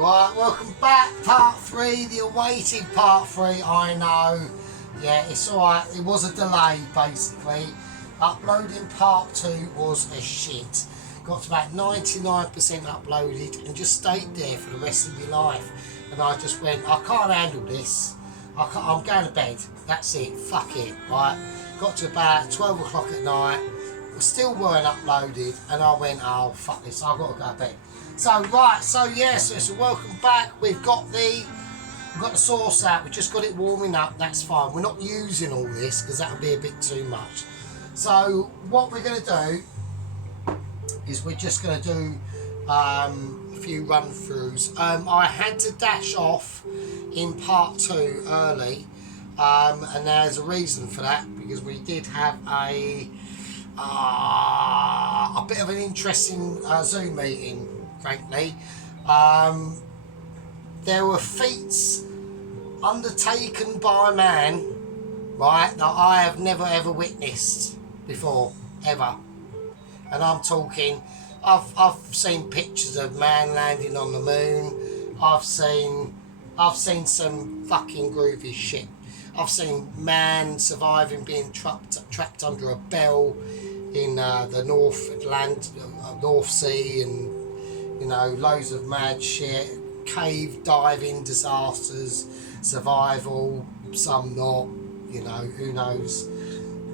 Right, welcome back, part 3, the awaited part 3, I know. Yeah, it's alright, it was a delay basically. Uploading part 2 was a shit. Got to about 99% uploaded and just stayed there for the rest of your life. And I just went, I can't handle this. I'm going to bed, that's it, fuck it, right. Got to about 12 o'clock at night, still weren't uploaded, and I went, oh fuck this, I've got to go to bed. So right, so welcome back. We've got the sauce out, we just got it warming up, that's fine. We're not using all this because that would be a bit too much. So what we're going to do is we're just going to do a few run-throughs. I had to dash off in part 2 early, and there's a reason for that, because we did have a bit of an interesting Zoom meeting, frankly. There were feats undertaken by man, right, that I have never ever witnessed before, ever. And I'm talking, I've seen pictures of man landing on the moon. I've seen some fucking groovy shit. I've seen man surviving being trapped under a bell in the North Sea, and you know, loads of mad shit, cave diving disasters, survival, some not, you know, who knows.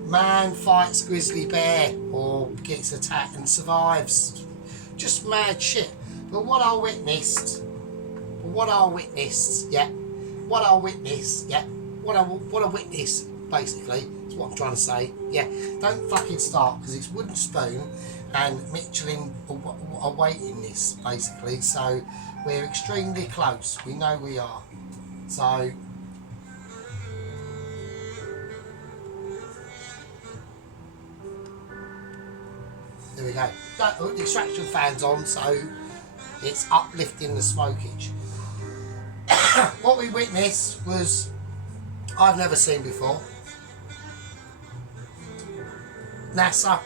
Man fights grizzly bear or gets attacked and survives. Just mad shit. But what I witnessed, basically, is what I'm trying to say. Yeah, don't fucking start, because it's Wooden Spoon and Michelin are waiting this, basically. So we're extremely close. We know we are. So there we go. The extraction fan's on, so it's uplifting the smokage. What we witnessed was I've never seen before. NASA,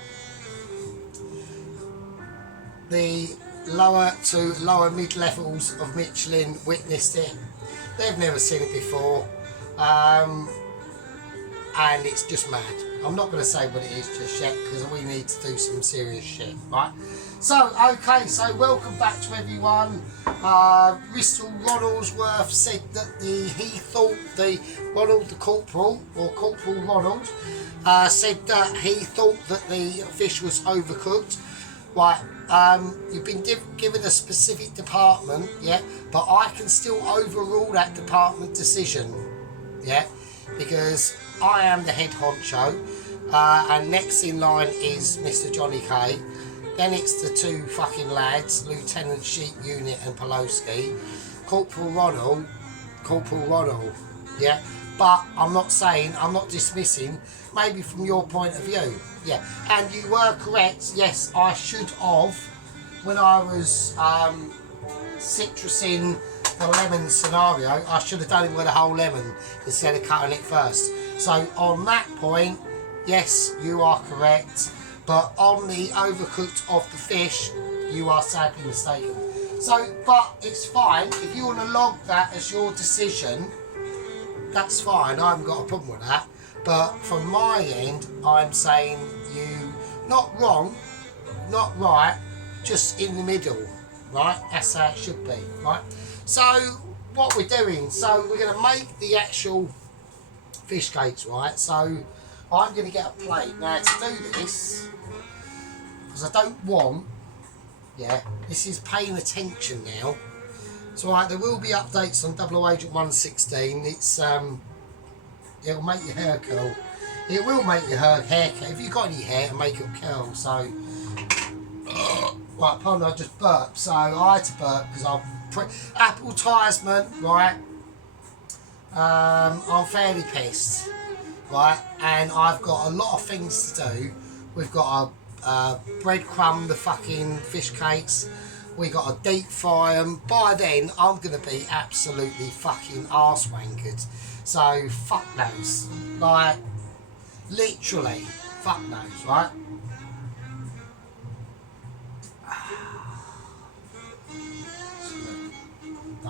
the lower to lower mid levels of Michelin witnessed it. They've never seen it before, and it's just mad. I'm not going to say what it is just yet, because we need to do some serious shit, right? So, okay, so welcome back to everyone. Bristol Ronaldsworth said that he thought the corporal Ronald, said that he thought that the fish was overcooked. Right, you've been given a specific department, yeah, but I can still overrule that department decision, yeah, because I am the head honcho, and next in line is Mr. Johnny K. Then it's the two fucking lads, Lieutenant Sheep Unit and Poloski, Corporal Ronald, yeah. But I'm not dismissing, maybe from your point of view, yeah. And you were correct, yes, I should have, when I was citrusing the lemon scenario, I should have done it with a whole lemon instead of cutting it first. So on that point, yes, you are correct. But on the overcooked of the fish, you are sadly mistaken. So, but it's fine. If you want to log that as your decision, that's fine. I haven't got a problem with that. But from my end, I'm saying you, not wrong, not right, just in the middle, right? That's how it should be, right? So, what we're doing, so we're going to make the actual fish cakes, right? So, I'm going to get a plate. Now, to do this, because I don't want, yeah, this is paying attention now. So, right, there will be updates on 00 Agent 116. It's, it'll make your hair curl. It will make your hair curl. If you've got any hair, it'll make it curl. So, right, pardon, I just burped. So, I had to burp because I'm advertisement, right? I'm fairly pissed. Right, and I've got a lot of things to do. We've got a breadcrumb the fucking fish cakes. We got to deep fry them. By then, I'm gonna be absolutely fucking arse wankered. So fuck those. Like, literally, fuck those, right?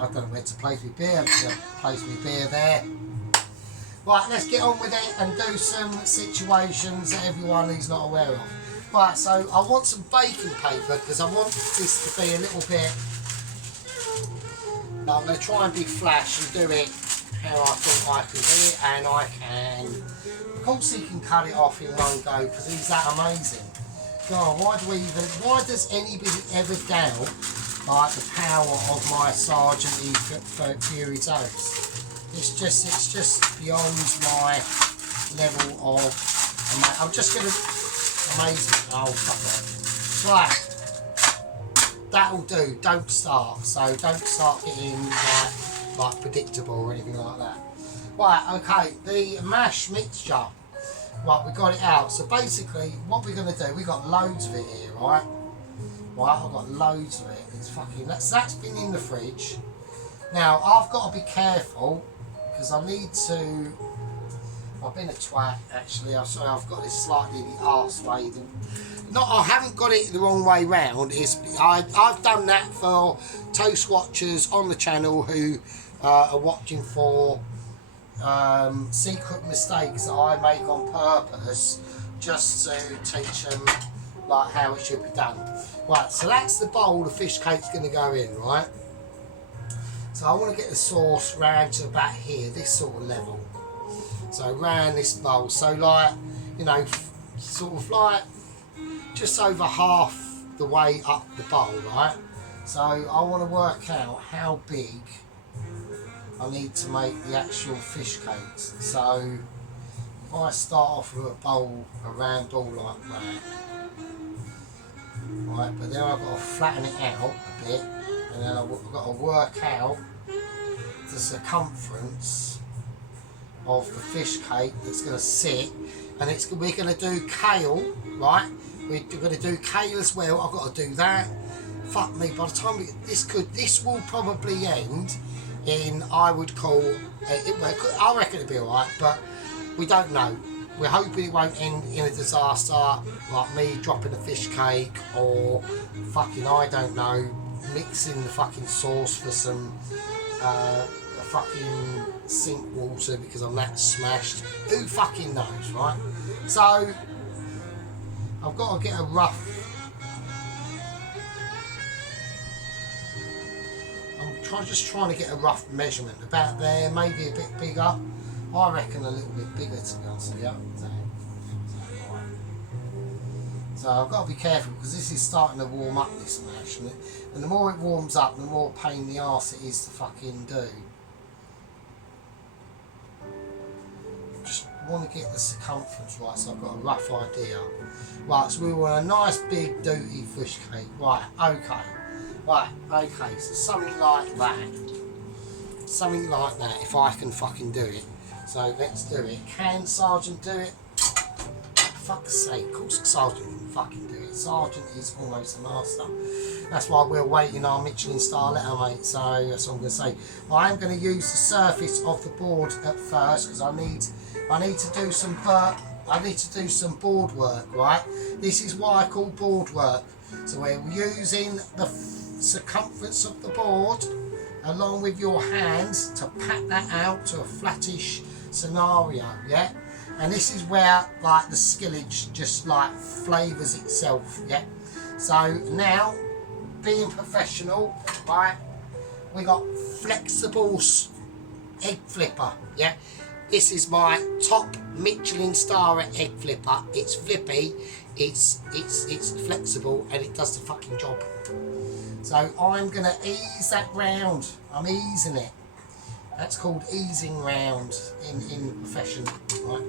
I don't know where to place my beer. I'm just going to place my beer there. Right, let's get on with it and do some situations that everyone is not aware of. Right, so I want some baking paper because I want this to be a little bit... I'm going to try and be flash and do it how I think I can do it, and I can... Of course he can cut it off in one go because he's that amazing. God, why does anybody ever doubt like the power of my Sergeant Fury toast? It's just beyond my level of... I'm just going to... Amazing. Oh, fuck that. Right. That'll do. Don't start. So don't start getting like predictable or anything like that. Right, okay. The mash mixture. Right, we got it out. So basically, what we're going to do, we got loads of it here, right? Right, I've got loads of it. It's fucking... That's been in the fridge. Now, I've got to be careful because I need to... I've been a twat, actually. I'm sorry, I've got this slightly the arse way. I haven't got it the wrong way round. I've done that for toast watchers on the channel who are watching for secret mistakes that I make on purpose just to teach them like how it should be done. Right, so that's the bowl the fish cake's going to go in, right? So I want to get the sauce round to about here, this sort of level. So round this bowl, so like, you know, sort of like just over half the way up the bowl, right? So I want to work out how big I need to make the actual fish cakes. So if I start off with a bowl, a round bowl like that, right, but then I've got to flatten it out a bit, and then I've got to work out the circumference of the fish cake that's going to sit, and we're going to do kale, right? We're going to do kale as well. I've got to do that. Fuck me, by the time this will probably end in, I would call I reckon it'll be alright, but we don't know. We're hoping it won't end in a disaster like me dropping a fish cake or fucking, I don't know, mixing the fucking sauce for some fucking sink water because I'm that smashed. Who fucking knows, right? So I've got to get a rough... I'm just trying to get a rough measurement. About there, maybe a bit bigger. I reckon a little bit bigger, to be honest with you. So I've got to be careful because this is starting to warm up, this mash, and the more it warms up, the more pain in the arse it is to fucking do. Just want to get the circumference right, so I've got a rough idea. Right, so we want a nice big duty fish cake. Right, okay. Right, okay, so something like that. Something like that, if I can fucking do it. So let's do it. Can Sergeant do it? Fuck's sake, of course Sergeant can fucking do it. Sergeant is almost a master. That's why we're waiting our Michelin star letter, mate. So that's what I'm going to say. I am going to use the surface of the board at first because I need to do some board work, right? This is why I call board work. So we're using the circumference of the board along with your hands to pat that out to a flattish scenario, yeah? And this is where like the skillage just like flavours itself, yeah? So now, being professional, right, we got flexible egg flipper, yeah? This is my top Michelin star egg flipper. It's flippy, it's flexible, and it does the fucking job. So I'm gonna ease that round. I'm easing it. That's called easing round in the profession, right?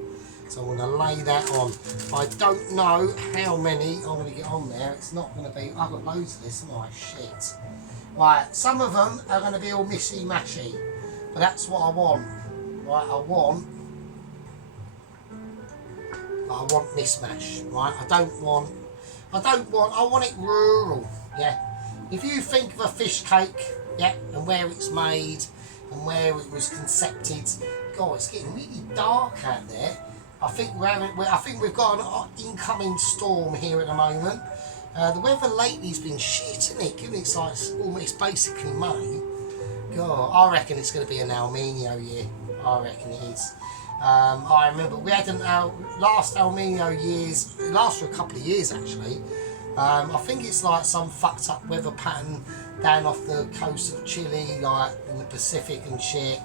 So I'm gonna lay that on. I don't know how many I'm gonna get on there. It's not gonna be. I've got loads of this, haven't I? Shit. Right. Some of them are gonna be all mishy mashy, but that's what I want. Right. I want mismatch. Right. I want it rural. Yeah. If you think of a fish cake, yeah, and where it's made and where it was concepted, God, it's getting really dark out there. I think we've got an incoming storm here at the moment. The weather lately's been shit, isn't it? Given it's like almost basically May. God, I reckon it's going to be an El Nino year. I reckon it is. I remember we had last El Nino years, it lasted for a couple of years actually. I think it's like some fucked up weather pattern down off the coast of Chile, like in the Pacific and shit.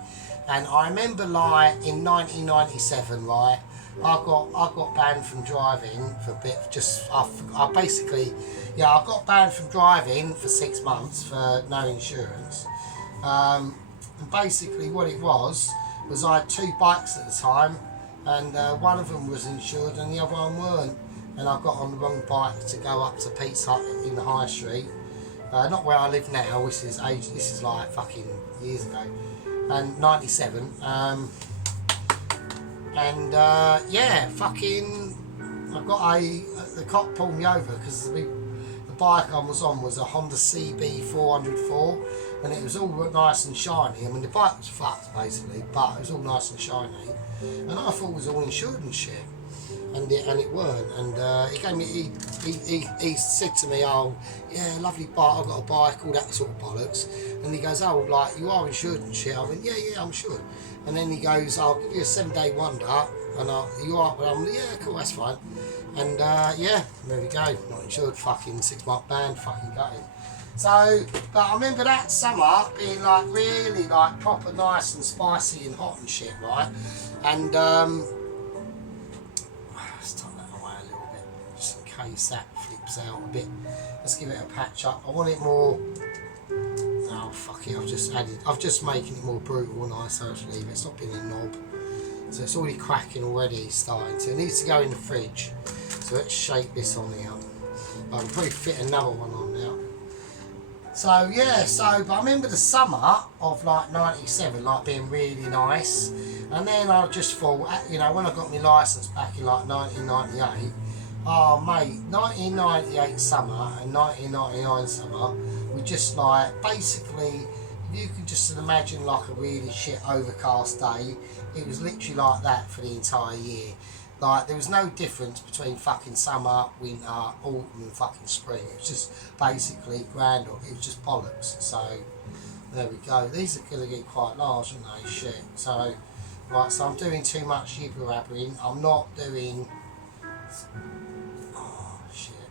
And I remember like in 1997, right, I got banned from driving for a bit. I basically, yeah, I got banned from driving for 6 months for no insurance. And basically what it was I had 2 bikes at the time, and one of them was insured and the other one weren't. And I got on the wrong bike to go up to Pete's Hut in the High Street. Not where I live now. This is like fucking years ago. And 97. Yeah, fucking. The cop pulled me over because the bike I was on was a Honda CB 404, and it was all nice and shiny. I mean, the bike was fucked basically, but it was all nice and shiny, and I thought it was all insured and shit, and it weren't. And he said to me, "Oh, yeah, lovely bike. I've got a bike, all that sort of bollocks." And he goes, "Oh, like you are insured and shit." I went, "Yeah, I'm insured." And then he goes, "I'll give you a 7-day wonder." And you are? Well, I'm, yeah, cool, that's fine. And yeah, there we go. Not insured, fucking 6-month ban, fucking gutted. So, but I remember that summer being like really like proper nice and spicy and hot and shit, right? And let's turn that away a little bit, just in case that flips out a bit. Let's give it a patch up. I want it more. Oh fuck it! I've just making it more brutal, and I so just leave it. Stop being a knob. So it's already cracking already, starting to. It needs to go in the fridge. So let's shake this on here. I can probably fit another one on now. So yeah, but I remember the summer of like 97 like being really nice. And then I just thought, you know, when I got my licence back in like 1998, oh mate, 1998 summer and 1999 summer, we just like, basically, you can just imagine like a really shit overcast day. It was literally like that for the entire year. Like, there was no difference between fucking summer, winter, autumn and fucking spring. It was just basically grand. It was just bollocks. So, there we go. These are going to get quite large, aren't they? Shit. So, right, so I'm doing too much yibber-abbering. I'm not doing... Oh, shit.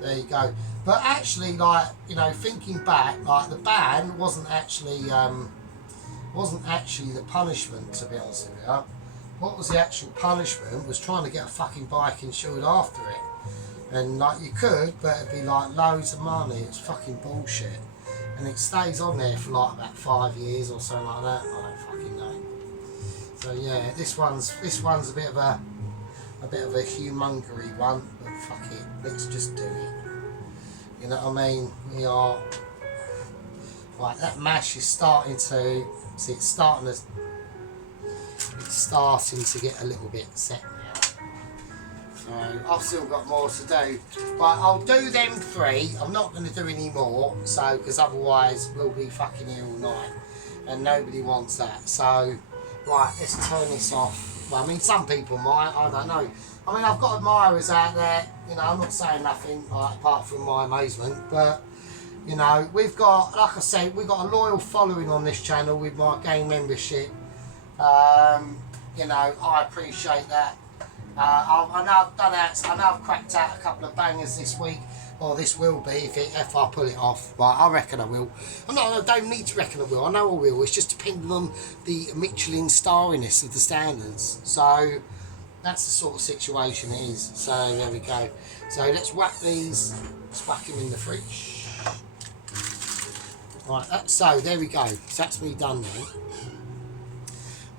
There you go. But actually, like, you know, thinking back, like, the ban wasn't actually the punishment, to be honest with you. What was the actual punishment was trying to get a fucking bike insured after it. And like you could, but it'd be like loads of money. It's fucking bullshit. And it stays on there for like about 5 years or something like that. I don't fucking know. So yeah, this one's a bit of a humongery one, but fuck it, let's just do it. You know what I mean? We are right, that mash is starting to see, it's starting to get a little bit set now. So I've still got more to do, but I'll do them 3. I'm not going to do any more, so because otherwise we'll be fucking here all night, and nobody wants that. So right, let's turn this off. Well, I mean, some people might, I don't know. I mean, I've got admirers out there. You know, I'm not saying nothing like, apart from my amazement, but you know, we've got, like I said, we've got a loyal following on this channel with my game membership. You know, I appreciate that. I know I've done that. I know I've cracked out a couple of bangers this week, or this will be if I pull it off. But I reckon I will. I don't need to reckon I will. I know I will. It's just depending on the Michelin starriness of the standards. So that's the sort of situation it is. So there we go. So let's whack these. Let's whack them in the fridge. Right. So there we go. So that's me done now.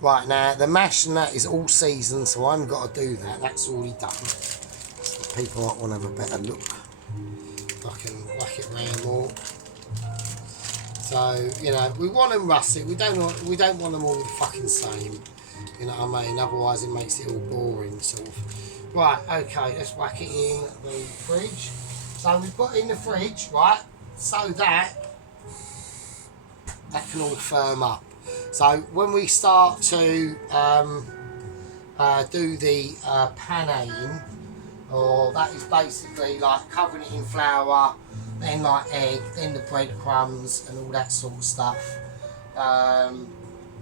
Right, now the mash and that is all seasoned, so I haven't got to do that. That's already done. People might want to have a better look. I can whack it around more. So you know, we want them russet. We don't want them all the fucking same. You know what I mean? Otherwise, it makes it all boring, sort of. Right, okay. Let's whack it in the fridge. So we've got it in the fridge, right? So that can all firm up. So when we start to do the panning, or that is basically like covering it in flour, then like egg, then the breadcrumbs and all that sort of stuff.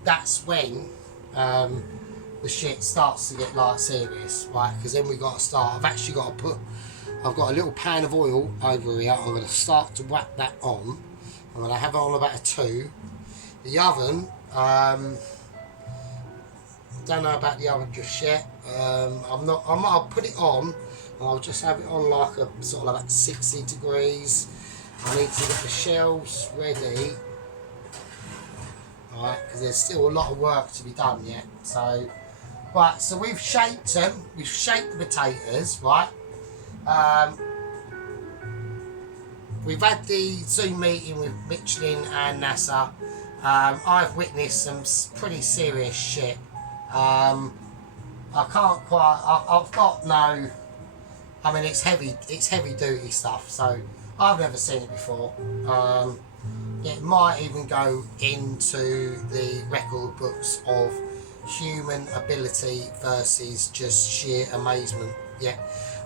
That's when the shit starts to get like serious, right? Because then we got to start. I've got a little pan of oil over here. I'm going to start to whack that on. I'm going to have it on about a 2. The oven, don't know about the oven just yet. I'll put it on. I'll just have it on like a sort of like 60 degrees. I need to get the shells ready. Alright, because there's still a lot of work to be done yet. So, right, so we've shaped them. We've shaped the potatoes, right? We've had the Zoom meeting with Michelin and NASA. I've witnessed some pretty serious shit. I can't quite. I've got no. I mean, it's heavy duty stuff. So I've never seen it before. It might even go into the record books of human ability versus just sheer amazement. Yeah,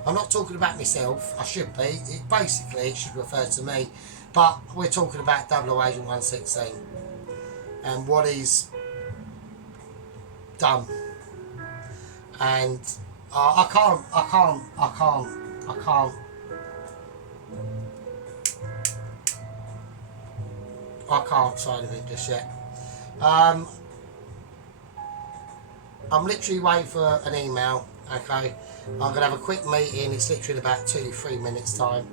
I'm not talking about myself. I should be. It should refer to me. But we're talking about 00 Agent 116 and what he's done. And I can't say anything just yet. I'm literally waiting for an email. Okay, I'm going to have a quick meeting. It's literally about 2-3 minutes time,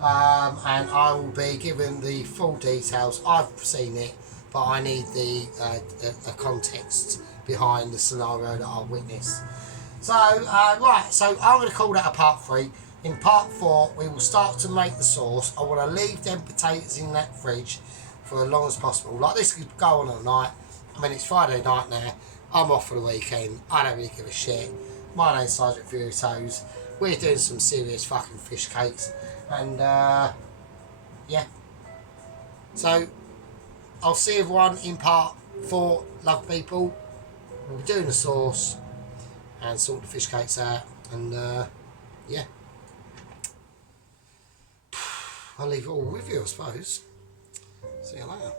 and I will be given the full details. I've seen it, but I need the context behind the scenario that I've witnessed. So right, so I'm going to call that a part 3. In part 4, we will start to make the sauce. I want to leave them potatoes in that fridge for as long as possible. Like, this could go on all night. I mean, it's Friday night now. I'm off for the weekend. I don't really give a shit. My name's Sergeant Fury Toes. We're doing some serious fucking fish cakes. And, yeah. So, I'll see everyone in part 4, love people. We'll be doing the sauce and sort the fish cakes out. And, yeah. I'll leave it all with you, I suppose. See you later.